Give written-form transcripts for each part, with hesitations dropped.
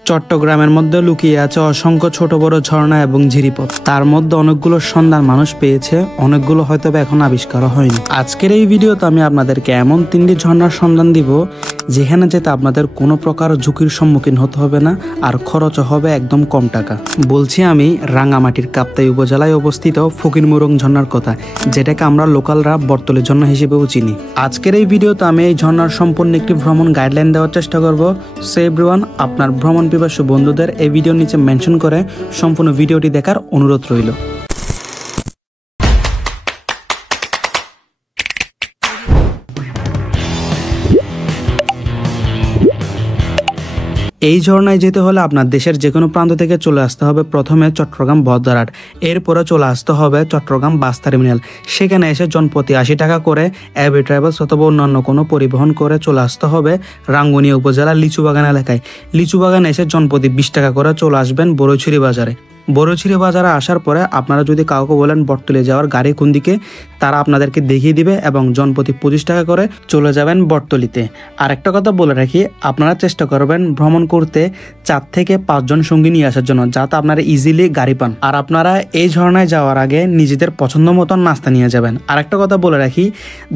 চট্টগ্রামের মধ্যে লুকিয়ে আছে অসংখ্য ছোট বড় ঝর্ণা এবং ঝিরিপথ। তার মধ্যে অনেকগুলো সন্ধান মানুষ পেয়েছে, অনেকগুলো হয়তো এখন আবিষ্কার হয়নি। আজকের এই ভিডিওতে আমি আপনাদেরকে এমন 3টি ঝর্ণার সন্ধান দিব যেখানে যেতে আপনাদের কোনো প্রকার ঝুঁকির সম্মুখীন হতে হবে না, আর খরচ হবে একদম কম টাকা। বলছি আমি রাঙ্গামাটির কাপ্তাই উপজেলায় অবস্থিত ফকিরমুরং ঝর্ণার কথা, যেটাকে আমরা লোকালরা বটতলী ঝর্ণা হিসেবেও চিনি। আজকের এই ভিডিওতে আমি এই ঝর্ণার সম্পূর্ণ একটি ভ্রমণ গাইডলাইন দেওয়ার চেষ্টা করব। সো এভরিওয়ান, আপনার ভ্রমণ পিপাসু বন্ধুদের এই ভিডিওর নিচে মেনশন করে সম্পূর্ণ ভিডিওটি দেখার অনুরোধ রইল। এই ঝর্ণায় যেতে হলে আপনার দেশের যে কোনো প্রান্ত থেকে চলে আসতে হবে প্রথমে চট্টগ্রাম বহদ্দারহাট, এরপরে চলে আসতে হবে চট্টগ্রাম বাস টার্মিনাল। সেখানে এসে জনপ্রতি 80 টাকা করে অ্যাবি ট্রাভেলস অথবা অন্যান্য কোনো পরিবহন করে চলে আসতে হবে রাঙ্গুনিয়া উপজেলার লিচুবাগান এলাকায়। লিচুবাগান এসে জনপ্রতি 20 টাকা করে চলে আসবেন বড়ইছড়ি বাজারে। বড়ইছড়ি বাজারে আসার পরে আপনারা যদি কাউকে বলেন বটতলী যাওয়ার গাড়ি কোন দিকে, তারা আপনাদেরকে দেখিয়ে দিবে এবং জনপ্রতি 25 টাকা করে চলে যাবেন বটতলীতে। আর একটা কথা বলে রাখি, আপনারা চেষ্টা করবেন ভ্রমণ করতে 4 থেকে 5 জন সঙ্গী নিয়ে আসার জন্য, যাতে আপনারা ইজিলি গাড়ি পান। আর আপনারা এই ঝর্ণায় যাওয়ার আগে নিজেদের পছন্দ মতন নাস্তা নিয়ে যাবেন। আর একটা কথা বলে রাখি,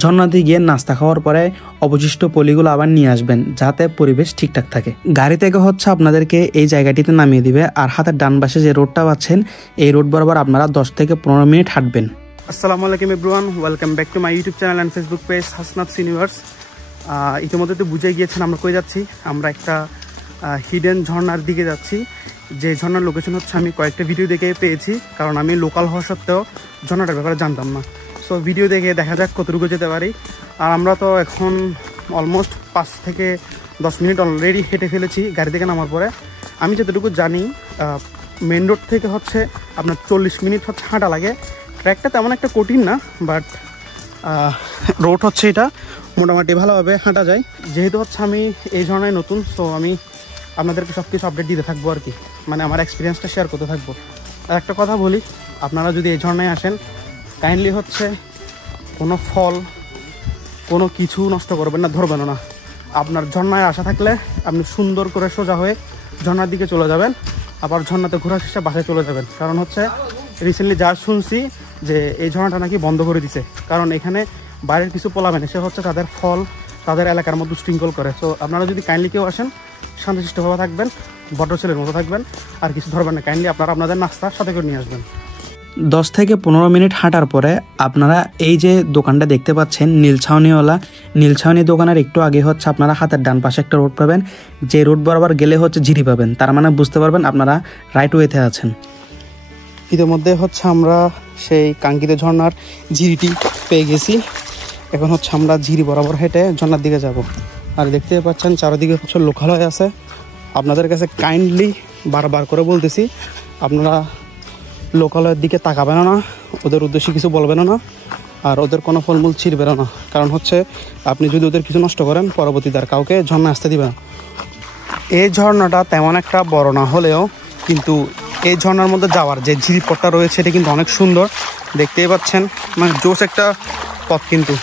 ঝর্ণাতে গিয়ে নাস্তা খাওয়ার পরে অবশিষ্ট পলিগুলো আবার নিয়ে আসবেন, যাতে পরিবেশ ঠিকঠাক থাকে। গাড়ি থেকে আপনাদেরকে এই জায়গাটিতে নামিয়ে দিবে, আর হাতের ডান পাশে যে রোডটা পাচ্ছেন এই রোড বরাবর আপনারা 10 থেকে 15 মিনিট হাঁটবেন। আসসালামু আলাইকুম everyone, welcome back to my YouTube channel and Facebook page Hasnat universe. ইতিমধ্যে তো বুঝে গিয়েছেন আমরা কই যাচ্ছি। আমরা একটা হিডেন ঝর্ণার দিকে যাচ্ছি, যে ঝর্ণার লোকেশন আমি কয়েকটা ভিডিও দেখে পেয়েছি, কারণ আমি লোকাল হওয়া সত্ত্বেও ঝর্ণাটার ব্যাপারে জানতাম না। সো ভিডিও দেখে দেখা যাক কতটুকু যেতে পারি। আর আমরা তো এখন অলমোস্ট 5 থেকে 10 মিনিট অলরেডি হেঁটে ফেলেছি গাড়ি থেকে নামার পরে। আমি যতটুকু জানি মেন রোড থেকে আপনার 40 মিনিট হাঁটা লাগে। ট্র্যাকটা তেমন একটা কঠিন না, বাট রোড এটা মোটামুটি ভালোভাবে হাঁটা যায়। যেহেতু আমি এই ঝর্ণায় নতুন, সো আমি আপনাদেরকে সব কিছু আপডেট দিতে থাকবো আর কি, মানে আমার এক্সপিরিয়েন্সটা শেয়ার করতে থাকবো। আর একটা কথা বলি, আপনারা যদি এই ঝর্ণায় আসেন কাইন্ডলি কোনো ফল কোনো কিছু নষ্ট করবেন না, ধরবেন না। আপনার ঝর্ণায় আসা থাকলে আপনি সুন্দর করে সোজা হয়ে ঝর্ণার দিকে চলে যাবেন, আবার ঝর্ণাতে ঘোরা শেষে বাসায় চলে যাবেন। কারণ রিসেন্টলি যা শুনছি যে এই ঝর্ণাটা নাকি বন্ধ করে দিছে, কারণ এখানে বাইরের কিছু পোলাবেন এসে তাদের ফল তাদের এলাকার মধ্যে স্প্রিঙ্কল করে। সো আপনারা যদি কাইন্ডলি কেউ আসেন শান্তশিষ্টভাবে থাকবেন, বড় ছেলের মতো থাকবেন, আর কিছু ধরবেন না। কাইন্ডলি আপনারা আপনাদের নাস্তা সাথে করে নিয়ে আসবেন। 10 থেকে 15 মিনিট হাঁটার পরে আপনারা এই যে দোকানটা দেখতে পাচ্ছেন নীলছাউনিওয়ালা, নীলছাউনি দোকানের একটু আগে আপনারা হাতের ডান পাশে একটা রোড পাবেন, যে রোড বরাবর গেলে ঝিরি পাবেন। তার মানে বুঝতে পারবেন আপনারা রাইট ওয়েতে আছেন। ইতিমধ্যে আমরা সেই কাঙ্ক্ষিত ঝর্ণার ঝিরিটি পেয়ে গেছি। এখন আমরা ঝিরি বরাবর হেঁটে ঝর্ণার দিকে যাব। আর দেখতে পাচ্ছেন চারিদিকে লোকালয় আছে। আপনাদের কাছে কাইন্ডলি বারবার করে বলতেছি, আপনারা লোকালয়ের দিকে তাকাবেন না, ওদের উদ্দেশ্যে কিছু বলবেন না, আর ওদের কোনো ফলমূল ছিঁড়বেন না। কারণ আপনি যদি ওদের কিছু নষ্ট করেন পরবর্তীতে আর কাউকে ঝর্ণা আসতে দিবেন না। এই ঝর্ণাটা তেমন একটা বড় না হলেও কিন্তু এই ঝর্ণার মধ্যে যাওয়ার যে ঝিরিপথটা রয়েছে এটা কিন্তু অনেক সুন্দর। দেখতেই পাচ্ছেন, মানে জোস একটা পথ। কিন্তু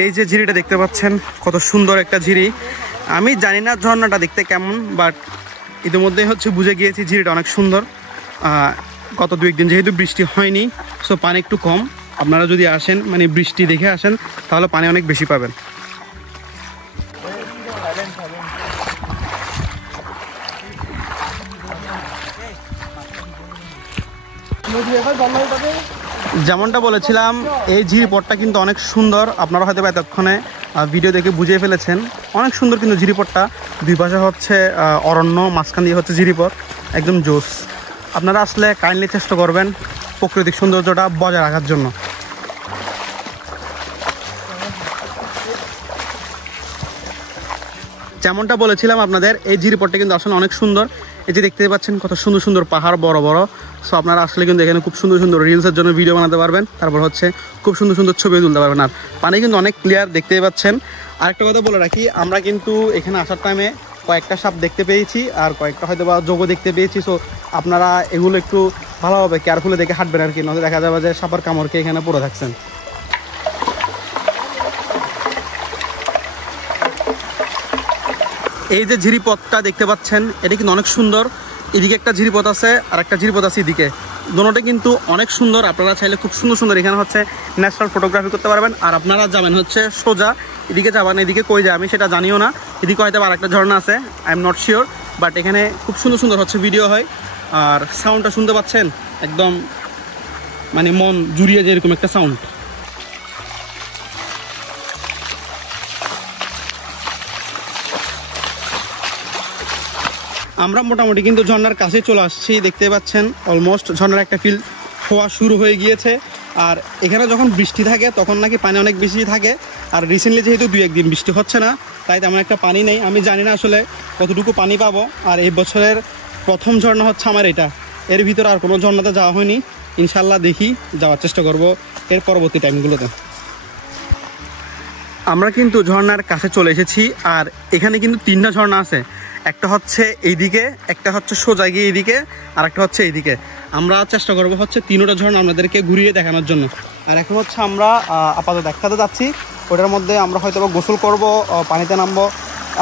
এই যে ঝিরিটা দেখতে পাচ্ছেন কত সুন্দর একটা ঝিরি। আমি জানি না ঝর্ণাটা দেখতে কেমন, বাট ইতিমধ্যে বুঝে গিয়েছি ঝিরিটা অনেক সুন্দর। গত 2-1 দিন যেহেতু বৃষ্টি হয়নি, সো পানি একটু কম। আপনারা যদি আসেন মানে বৃষ্টি দেখে আসেন তাহলে পানি অনেক বেশি পাবেন। যেমনটা বলেছিলাম, এই ঝিরিপথটা কিন্তু অনেক সুন্দর। আপনারা হয়তো এতক্ষণে ভিডিও দেখে বুঝে ফেলেছেন, অনেক সুন্দর কিন্তু ঝিরিপথটা। দুই পাশে অরণ্য, মাঝখান দিয়ে ঝিরিপথ, একদম জোস। আপনারা আসলে কাইন্ডলি চেষ্টা করবেন প্রাকৃতিক সৌন্দর্যটা বজায় রাখার জন্য। যেমনটা বলেছিলাম আপনাদের, এই ঝিরিপথটা কিন্তু আসলে অনেক সুন্দর। এই যে দেখতে পাচ্ছেন কত সুন্দর সুন্দর পাহাড়, বড় বড়। সো আপনারা আসলে কিন্তু এখানে খুব সুন্দর সুন্দর রিলসের জন্য ভিডিও বানাতে পারবেন, তারপর খুব সুন্দর সুন্দর ছবি তুলতে পারবেন। আর পানি কিন্তু অনেক ক্লিয়ার, দেখতেই পাচ্ছেন। আরেকটা কথা বলে রাখি, আমরা কিন্তু এখানে আসার টাইমে কয়েকটা সাপ দেখতে পেয়েছি, আর কয়েকটা হয়তো বা যোগও দেখতে পেয়েছি। সো আপনারা এগুলো একটু ভালোভাবে কেয়ারফুলি দেখে হাঁটবেন আর কি, নয়তো দেখা যাবে যে সাপের কামড়কে এখানে পড়ে থাকছেন। এই যে ঝিরিপথটা দেখতে পাচ্ছেন এটা কিন্তু অনেক সুন্দর। এদিকে একটা ঝিরিপথ আছে আর একটা ঝিরিপথ আছে এদিকে, দুটোটা কিন্তু অনেক সুন্দর। আপনারা চাইলে খুব সুন্দর সুন্দর এখানে হচ্ছে ন্যাচারাল ফটোগ্রাফি করতে পারবেন। আর আপনারা যাবেন হচ্ছে সোজা এদিকে যাবেন, এদিকে কই যায় আমি সেটা জানিও না, এদিকে হয়তো আর একটা ঝর্ণা আছে, I am not sure, but এখানে খুব সুন্দর সুন্দর হচ্ছে ভিডিও হয়। আর সাউন্ডটা শুনতে পাচ্ছেন একদম মানে মন জুড়িয়ে যায় এরকম একটা সাউন্ড। আমরা মোটামুটি কিন্তু ঝর্ণার কাছে চলে আসছি, দেখতে পাচ্ছেন অলমোস্ট ঝর্ণার একটা ফিল হওয়া শুরু হয়ে গিয়েছে। আর এখানে যখন বৃষ্টি থাকে তখন নাকি পানি অনেক বেশি থাকে। আর রিসেন্টলি যেহেতু 2-1 দিন বৃষ্টি হচ্ছে না, তাই তেমন একটা পানি নেই। আমি জানি না আসলে কতটুকু পানি পাবো। আর এই বছরের প্রথম ঝর্ণা হচ্ছে আমার এটা, এর ভিতরে আর কোনো ঝর্ণাতে যাওয়া হয়নি। ইনশাল্লাহ দেখি যাওয়ার চেষ্টা করব এর পরবর্তী টাইমগুলোতে। আমরা কিন্তু ঝর্ণার কাছে চলে এসেছি। আর এখানে কিন্তু 3টা ঝর্ণা আছে, একটা হচ্ছে এইদিকে, একটা হচ্ছে সোজা গিয়ে এইদিকে, আর একটা হচ্ছে এইদিকে। আমরা চেষ্টা করবো হচ্ছে 3টা ঝর্ণা আপনাদেরকে ঘুরিয়ে দেখানোর জন্য। আর এখন হচ্ছে আমরা আপাতত একটাতে যাচ্ছি, ওটার মধ্যে আমরা হয়তো গোসল করব, পানিতে নামবো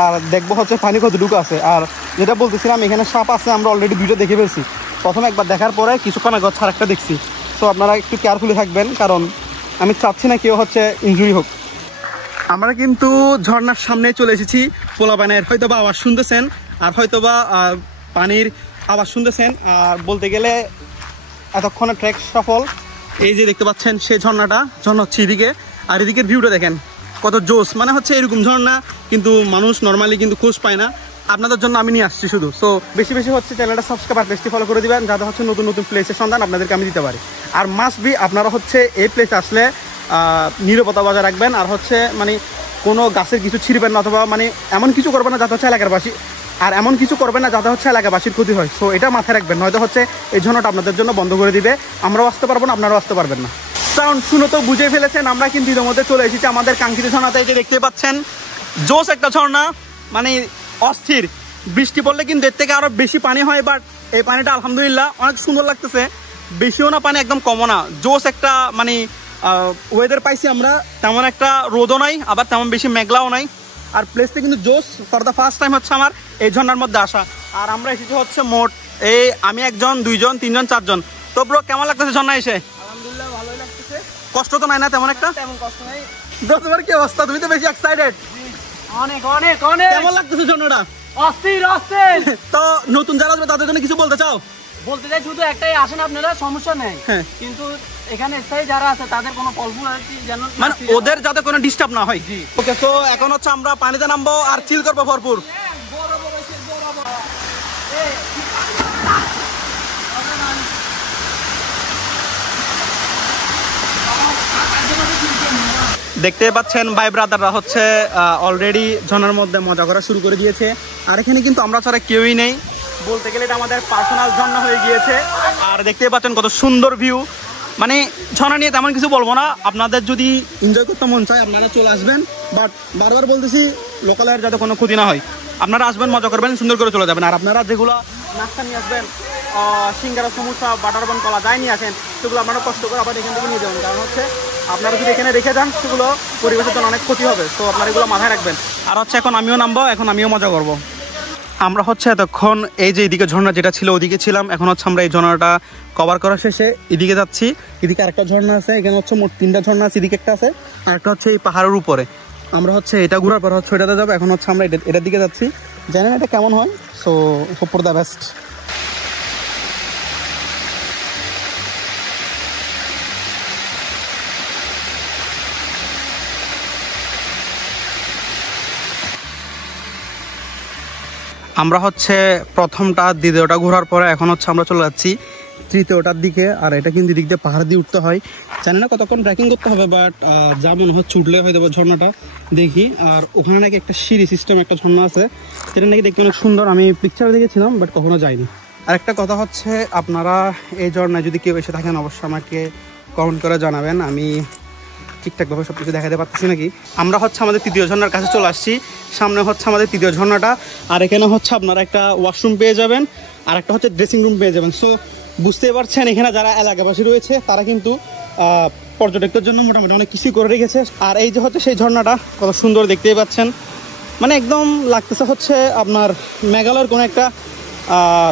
আর দেখবো হচ্ছে পানি কতটুকু আছে। আর যেটা বলতেছিলাম এখানে সাপ আছে, আমরা অলরেডি 2টা দেখে ফেলছি। প্রথমে একবার দেখার পরে কিছুক্ষণ আগে হচ্ছে আরেকটা দেখছি। সো আপনারা একটু কেয়ারফুলি থাকবেন, কারণ আমি চাচ্ছি না কেউ হচ্ছে ইনজুরি হোক। আমরা কিন্তু ঝর্ণার সামনে চলে এসেছি। পোলাপানের হয়তো বা আওয়াজ শুনতেছেন, আর হয়তো বা পানির আওয়াজ শুনতেছেন। আর বলতে গেলে এতক্ষণে ট্রেক সফল। এই যে দেখতে পাচ্ছেন সেই ঝর্ণাটা, ঝর্ণা হচ্ছে এদিকে। আর এদিকের ভিউটা দেখেন কত জোস, মানে হচ্ছে এরকম ঝর্ণা কিন্তু মানুষ নর্মালি কিন্তু খোঁজ পায় না। আপনাদের জন্য আমি নিয়ে আসছি শুধু। সো বেশি বেশি হচ্ছে চ্যানেলটা সাবস্ক্রাইব আর পেজটি ফলো করে দিবেন, যাতে হচ্ছে নতুন নতুন প্লেসের সন্ধান আপনাদেরকে আমি দিতে পারি। আর মাস্ট বি আপনারা হচ্ছে এই প্লেসে আসলে নিরাপত্তা বজায় রাখবেন। আর হচ্ছে মানে কোনো গাছের কিছু ছিঁড়বেন না, অথবা মানে এমন কিছু করবেন না যাতে হচ্ছে এলাকাবাসী, আর এমন কিছু করবেন না যাতে হচ্ছে এলাকাবাসীর ক্ষতি হয়। সো এটা মাথায় রাখবেন, নয়তো হচ্ছে এই ঝর্ণাটা আপনাদের জন্য বন্ধ করে দিবে। আমরাও আসতে পারবো না, আপনারাও আসতে পারবেন না। সাউন্ড শুনে তো বুঝে ফেলেছেন, আমরা কিন্তু এর মধ্যে চলে এসেছি আমাদের কাঙ্ক্ষিত ঝর্ণাতে। এই যে দেখতে পাচ্ছেন জোস একটা ঝর্ণা, মানে অস্থির। বৃষ্টি পড়লে কিন্তু এর থেকে আরো বেশি পানি হয়, বাট এই পানিটা আলহামদুলিল্লাহ অনেক সুন্দর লাগতেছে। বেশিও না পানি, একদম কমও না, জোস একটা মানে ওয়েদার পাইছি আমরা। তেমন একটা রোদও নাই, আবার তেমন বেশি মেঘলাও নাই। আর প্লেসটা কিন্তু জোস। ফর দ্য ফার্স্ট টাইম হচ্ছে আমার এই ঝর্ণার মধ্যে আসা। আর আমরা এসেছি হচ্ছে মোট এই আমি 1 জন 2 জন 3 জন 4 জন। তো ব্রো কেমন লাগতেছে ঝর্ণা এসে? আলহামদুলিল্লাহ ভালোই লাগতেছে। কষ্ট তো নাই না তেমন একটা? তেমন কষ্ট নাই। ব্রো তোমার কি অবস্থা? তুমি তো বেশি এক্সাইটেড। অনেক অনেক অনেক। কেমন লাগতেছে ঝর্ণাটা? অস্থির অস্থির। তো নতুন যারা আসবে তাদের জন্য কিছু বলতে চাও? বলতে চাই শুধু একটাই, আসেন আপনারা, সমস্যা নেই। কিন্তু এখানে স্থায়ী যারা আছে তাদের কোনো ফলফুল আর কি যেন মানে ওদের যাতে কোনো ডিস্টার্ব না হয়। ওকে, তো এখন হচ্ছে আমরা পানিতে নামবো আর চিল করবো ভরপুর। দেখতে পাচ্ছেন ভাই ব্রাদাররা হচ্ছে অলরেডি ঝর্ণার মধ্যে মজা করা শুরু করে দিয়েছে। আর এখানে কিন্তু আমরা ছাড়া কেউই নেই, বলতে গেলে এটা আমাদের পার্সোনাল ঝর্ণা হয়ে গিয়েছে। আর দেখতে পাচ্ছেন কত সুন্দর ভিউ। মানে ঝর্ণা নিয়ে তেমন কিছু বলবো না, আপনাদের যদি এনজয় করতে মন চায় আপনারা চলে আসবেন। বাট বারবার বলতেছি লোকালের যাতে কোনো ক্ষতি না হয়, আপনারা আসবেন, মজা করবেন, সুন্দর করে চলে যাবেন। আর আপনারা যেগুলো নাস্তা নিয়ে আসবেন, সিঙ্গারা, সমোসা, বাটার বান, কলা যাই নিয়ে আসেন, সেগুলো আপনারা কষ্ট করে আবার এখান থেকে নিয়ে যাবেন। কারণ হচ্ছে আপনারা যদি এখানে রেখে যান সেগুলো পরিবেশের জন্য অনেক ক্ষতি হবে। তো আপনারা এগুলো মাথায় রাখবেন। আর হচ্ছে এখন আমিও নামবো, এখন আমিও মজা করবো। আমরা হচ্ছে এতক্ষণ এই যে এদিকে ঝর্ণা যেটা ছিল ওদিকে ছিলাম, এখন হচ্ছে আমরা এই ঝর্ণাটা কভার করা শেষে এদিকে যাচ্ছি। এদিকে আরেকটা ঝর্ণা আছে, এখানে হচ্ছে মোট 3টা ঝর্ণা আছে। এদিকে একটা আছে, আর একটা হচ্ছে এই পাহাড়ের উপরে। আমরা হচ্ছে এটা ঘোরার পর হচ্ছে ওইটাতে যাবো। এখন হচ্ছে আমরা এটার দিকে যাচ্ছি, জানি না এটা কেমন হয়। So hope for the best. আমরা হচ্ছে প্রথমটা দ্বিতীয়টা ঘোরার পরে এখন হচ্ছে আমরা চলে যাচ্ছি তৃতীয়টার দিকে। আর এটা কিন্তু দিক দিয়ে পাহাড় দিয়ে উঠতে হয়, জানি না কতক্ষণ ট্রেকিং করতে হবে, বাট যা মনে হচ্ছে উঠলে হয়তো ঝর্ণাটা দেখি। আর ওখানে নাকি একটা সিঁড়ি সিস্টেম একটা ঝর্ণা আছে, সেটা নাকি দেখতে অনেক সুন্দর। আমি পিকচার দেখেছিলাম বাট কখনো যাইনি। আরেকটা কথা হচ্ছে, আপনারা এই ঝর্ণায় যদি কেউ এসে থাকেন অবশ্যই আমাকে কমেন্ট করে জানাবেন, আমি ঠিকঠাকভাবে সব কিছু দেখাতে পারতেছি নাকি। আমরা হচ্ছে আমাদের তৃতীয় ঝর্ণার কাছে চলে আসছি, সামনে হচ্ছে আমাদের তৃতীয় ঝর্ণাটা। আর এখানে হচ্ছে আপনারা একটা ওয়াশরুম পেয়ে যাবেন, আর একটা হচ্ছে ড্রেসিং রুম পেয়ে যাবেন। সো বুঝতে পারছেন এখানে যারা এলাকাবাসী রয়েছে তারা কিন্তু পর্যটকদের জন্য মোটামুটি অনেক কিছুই করে রেখেছে। আর এই যে হচ্ছে সেই ঝর্ণাটা, কত সুন্দর দেখতেই পাচ্ছেন। মানে একদম লাগতেছে হচ্ছে আপনার মেঘালয়ের কোনো একটা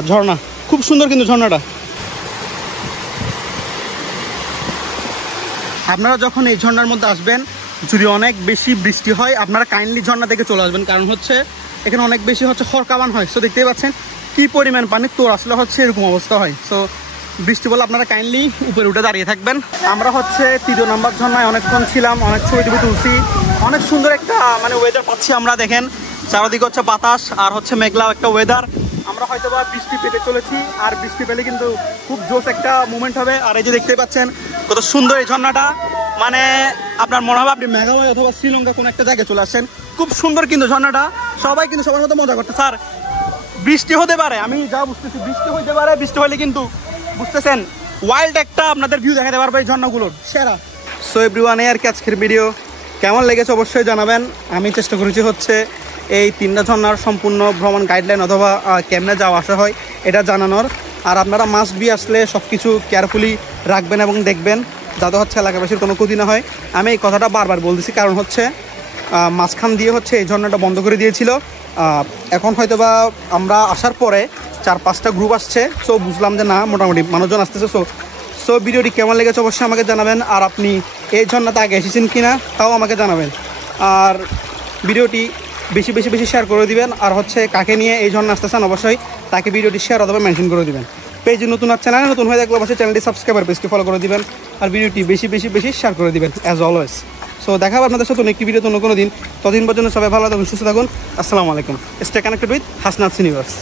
ঝর্ণা। খুব সুন্দর কিন্তু ঝর্ণাটা। আপনারা যখন এই ঝর্ণার মধ্যে আসবেন, যদি অনেক বেশি বৃষ্টি হয় আপনারা কাইন্ডলি ঝর্ণা থেকে চলে আসবেন, কারণ হচ্ছে এখানে অনেক বেশি হচ্ছে খড়কাবান হয়। সো দেখতেই পাচ্ছেন কি পরিমাণ পানি, তোর আসলে হচ্ছে এরকম অবস্থা হয়। সো বৃষ্টি বলে আপনারা কাইন্ডলি উপরে উঠে দাঁড়িয়ে থাকবেন। আমরা হচ্ছে 3 নম্বর ঝর্ণায় অনেকক্ষণ ছিলাম, অনেক ছবি টবি তুলছি, অনেক সুন্দর একটা মানে ওয়েদার পাচ্ছি আমরা। দেখেন চারদিকে হচ্ছে বাতাস আর হচ্ছে মেঘলা একটা ওয়েদার। আমরা হয়তো বা বৃষ্টি পেতে চলেছি, আর বৃষ্টি পেলে কিন্তু খুব জোস একটা মুভমেন্ট হবে। আর এই যে দেখতে পাচ্ছেন কত সুন্দর এই ঝর্ণাটা, মানে আপনার মনে হবে আপনি মেঘালয় অথবা শ্রীলঙ্কা কোনো একটা জায়গায় চলে আসছেন। খুব সুন্দর কিন্তু ঝর্ণাটা, সবাই কিন্তু সবার মতো মজা করতে। স্যার বৃষ্টি হতে পারে, আমি যা বুঝতেছি বৃষ্টি হতে পারে, বৃষ্টি হলে কিন্তু বুঝতেছেন ওয়াইল্ড একটা আপনাদের ভিউ দেখাতে পারবে এই ঝর্ণাগুলোর সেরা। সো এভরিওয়ান, আর কি আজকের ভিডিও কেমন লেগেছে অবশ্যই জানাবেন। আমি চেষ্টা করেছি হচ্ছে এই 3টা ঝর্ণার সম্পূর্ণ ভ্রমণ গাইডলাইন অথবা কেমনে যাওয়া আসা হয় এটা জানানোর। আর আপনারা মাস্ট বি আসলে সব কিছু কেয়ারফুলি রাখবেন এবং দেখবেন যাতে হচ্ছে এলাকাবাসীর কোনো ক্ষতি না হয়। আমি এই কথাটা বারবার বলতেছি, কারণ হচ্ছে মাঝখান দিয়ে হচ্ছে এই ঝর্ণাটা বন্ধ করে দিয়েছিল। এখন হয়তো বা আমরা আসার পরে 4-5টা গ্রুপ আসছে, সো বুঝলাম যে না মোটামুটি মানুষজন আসতেছে। সো ভিডিওটি কেমন লেগেছে অবশ্যই আমাকে জানাবেন। আর আপনি এই ঝর্ণাতে আগে এসেছেন কি না তাও আমাকে জানাবেন। আর ভিডিওটি বেশি বেশি বেশি শেয়ার করে দিবেন। আর হচ্ছে কাকে নিয়ে এই ঝর্ণা আসতেছেন অবশ্যই তাকে ভিডিওটি শেয়ার অথবা মেনশন করে দিবেন। পেজে নতুন আর চ্যানেলে নতুন হয়ে থাকলে অবশ্যই চ্যানেলটি সাবস্ক্রাইব আর পেজটি ফলো করে দিবেন। আর ভিডিওটি বেশি বেশি বেশি শেয়ার করে দিবেন অ্যাজ অলওয়েজ। সো দেখা হবে আপনাদের সাথে একটি ভিডিও অন্য কোনো দিন। ততদিন পর্যন্ত সবাই ভালো থাকুন, সুস্থ থাকুন। আসসালামু আলাইকুম। Stay connected with Hasnat universe.